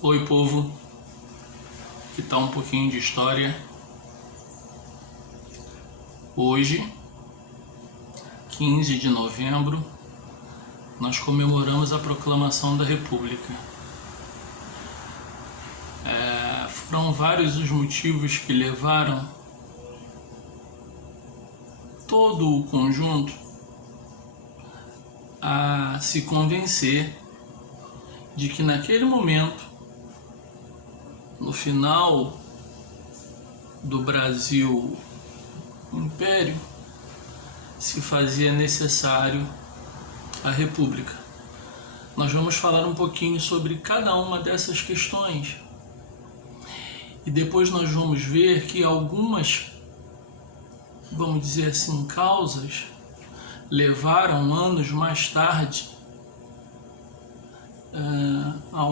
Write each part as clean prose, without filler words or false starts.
Oi, povo, que tá um pouquinho de história. Hoje, 15 de novembro, nós comemoramos a proclamação da República. Foram vários os motivos que levaram todo o conjunto a se convencer de que naquele momento, no final do Brasil Império, se fazia necessário a República. Nós vamos falar um pouquinho sobre cada uma dessas questões e depois nós vamos ver que algumas, vamos dizer assim, causas levaram anos mais tarde a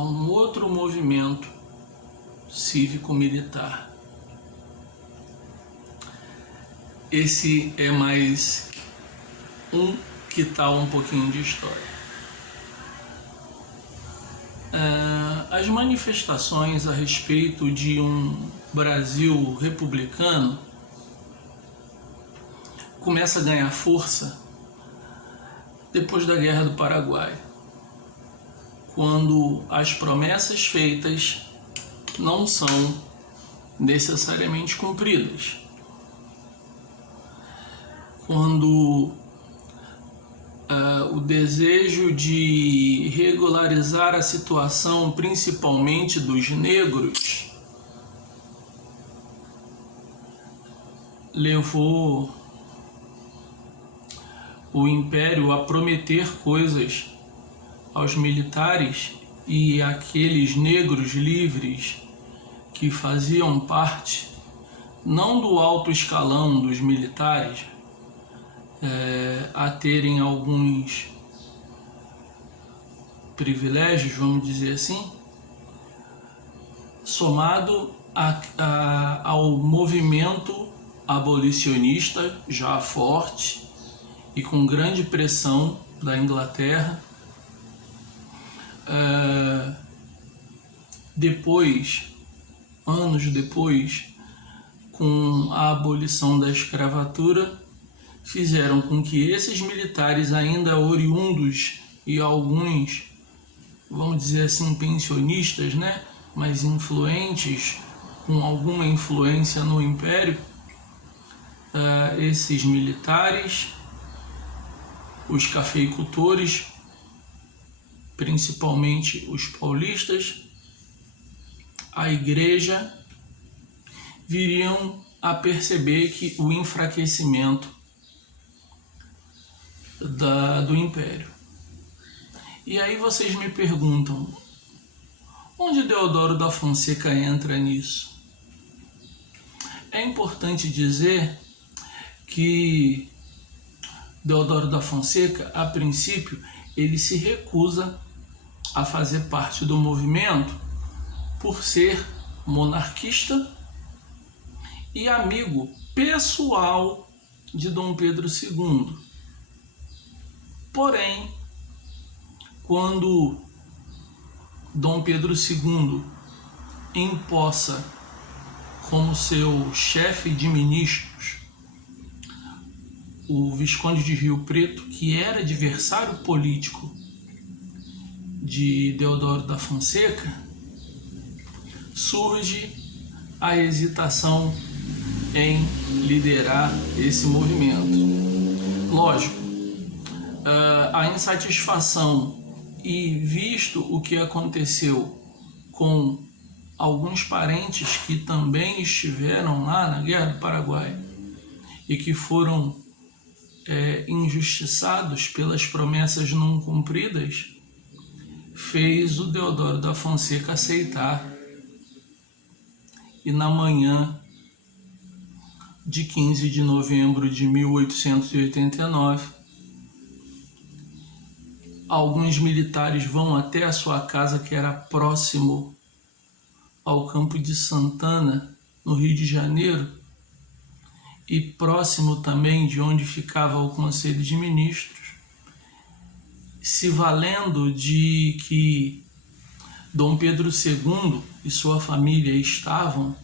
um outro movimento cívico-militar. Esse é mais um que tá um pouquinho de história. As manifestações a respeito de um Brasil republicano começa a ganhar força depois da Guerra do Paraguai, quando as promessas feitas não são necessariamente cumpridas. Quando o desejo de regularizar a situação, principalmente dos negros, levou o Império a prometer coisas aos militares, e aqueles negros livres que faziam parte não do alto escalão dos militares, a terem alguns privilégios, vamos dizer assim, somado ao movimento abolicionista já forte e com grande pressão da Inglaterra. Anos depois, com a abolição da escravatura, fizeram com que esses militares ainda oriundos e alguns, vamos dizer assim, pensionistas, né, mas influentes, com alguma influência no Império, esses militares, os cafeicultores, principalmente os paulistas, a igreja, viriam a perceber que o enfraquecimento do Império. E aí vocês me perguntam, onde Deodoro da Fonseca entra nisso? É importante dizer que Deodoro da Fonseca, a princípio, ele se recusa a fazer parte do movimento por ser monarquista e amigo pessoal de Dom Pedro II. Porém, quando Dom Pedro II empossa como seu chefe de ministros o Visconde de Rio Preto, que era adversário político de Deodoro da Fonseca, surge a hesitação em liderar esse movimento. Lógico, a insatisfação e visto o que aconteceu com alguns parentes que também estiveram lá na Guerra do Paraguai e que foram injustiçados pelas promessas não cumpridas, fez o Deodoro da Fonseca aceitar. E na manhã de 15 de novembro de 1889, alguns militares vão até a sua casa, que era próximo ao Campo de Santana, no Rio de Janeiro, e próximo também de onde ficava o Conselho de Ministros, se valendo de que Dom Pedro II e sua família estavam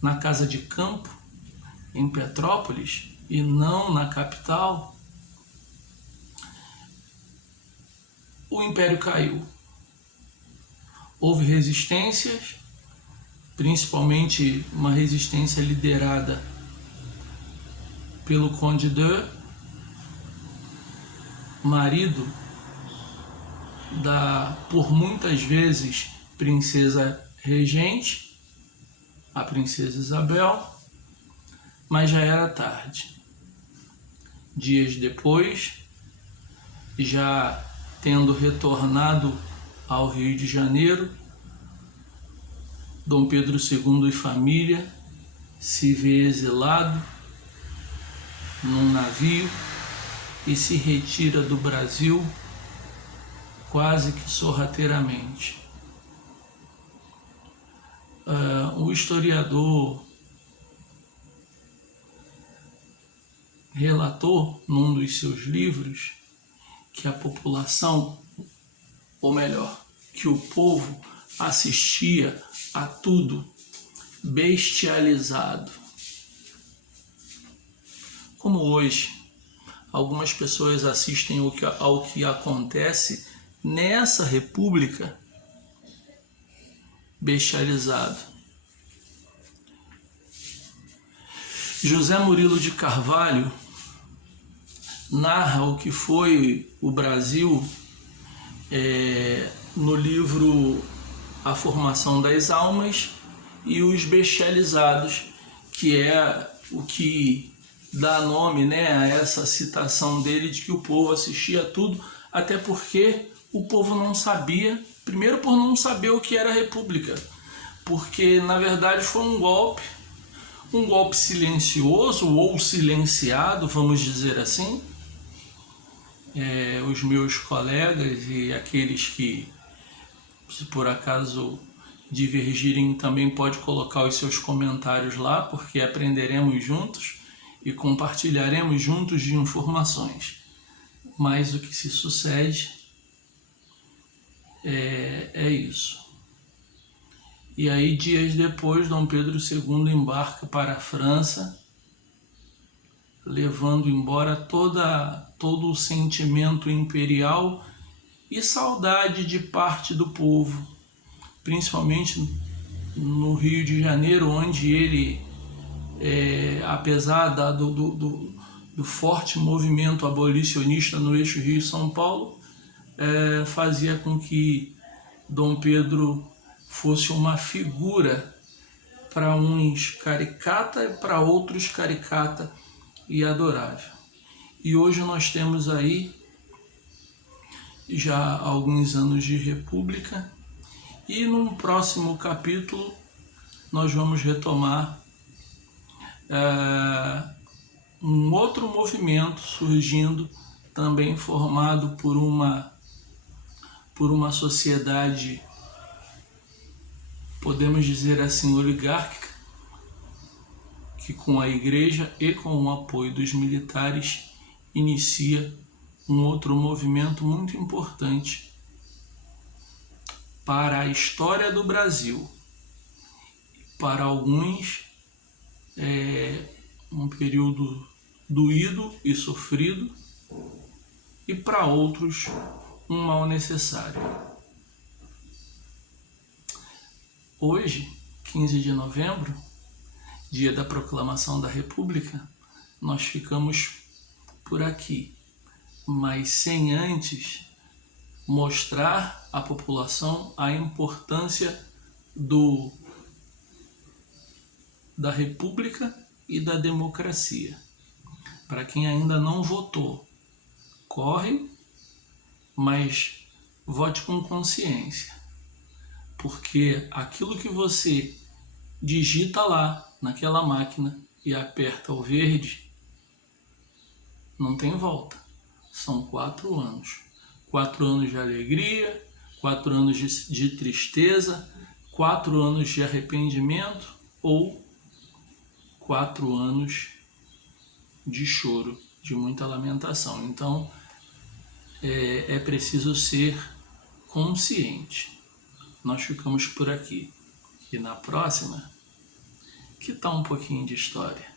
na casa de campo, em Petrópolis, e não na capital, o Império caiu. Houve resistências, principalmente uma resistência liderada pelo Conde de, marido da, por muitas vezes, princesa regente, a princesa Isabel, mas já era tarde. Dias depois, já tendo retornado ao Rio de Janeiro, Dom Pedro II e família se vê exilado num navio e se retira do Brasil quase que sorrateiramente. O historiador relatou num dos seus livros que a população, ou melhor, que o povo assistia a tudo bestializado. Como hoje, algumas pessoas assistem ao que acontece nessa república bestializado. José Murilo de Carvalho narra o que foi o Brasil no livro A Formação das Almas e os Bestializados, que é o que dá nome, né, a essa citação dele de que o povo assistia a tudo, até porque o povo não sabia, primeiro por não saber o que era a república, porque na verdade foi um golpe silencioso ou silenciado, vamos dizer assim. Os meus colegas e aqueles que, se por acaso divergirem, também pode colocar os seus comentários lá, porque aprenderemos juntos e compartilharemos juntos de informações. Mas o que se sucede é isso. E aí, dias depois, Dom Pedro II embarca para a França, levando embora todo o sentimento imperial e saudade de parte do povo, principalmente no Rio de Janeiro, onde ele, apesar do forte movimento abolicionista no eixo Rio-São Paulo, fazia com que Dom Pedro fosse uma figura para uns caricata e para outros caricata e adorável. E hoje nós temos aí já alguns anos de república, e num próximo capítulo nós vamos retomar um outro movimento surgindo, também formado por uma sociedade, podemos dizer assim, oligárquica, que com a igreja e com o apoio dos militares inicia um outro movimento muito importante para a história do Brasil. Para alguns, um período doído e sofrido, e para outros, um mal necessário. Hoje, 15 de novembro, dia da proclamação da República, nós ficamos por aqui, mas sem antes mostrar à população a importância da República e da democracia. Para quem ainda não votou, corre, mas vote com consciência, porque aquilo que você digita lá naquela máquina e aperta o verde, não tem volta. São 4 anos. 4 anos de alegria, 4 anos de tristeza, 4 anos de arrependimento ou 4 anos de choro, de muita lamentação. Então, é preciso ser consciente. nós ficamos por aqui. E na próxima, que tal um pouquinho de história?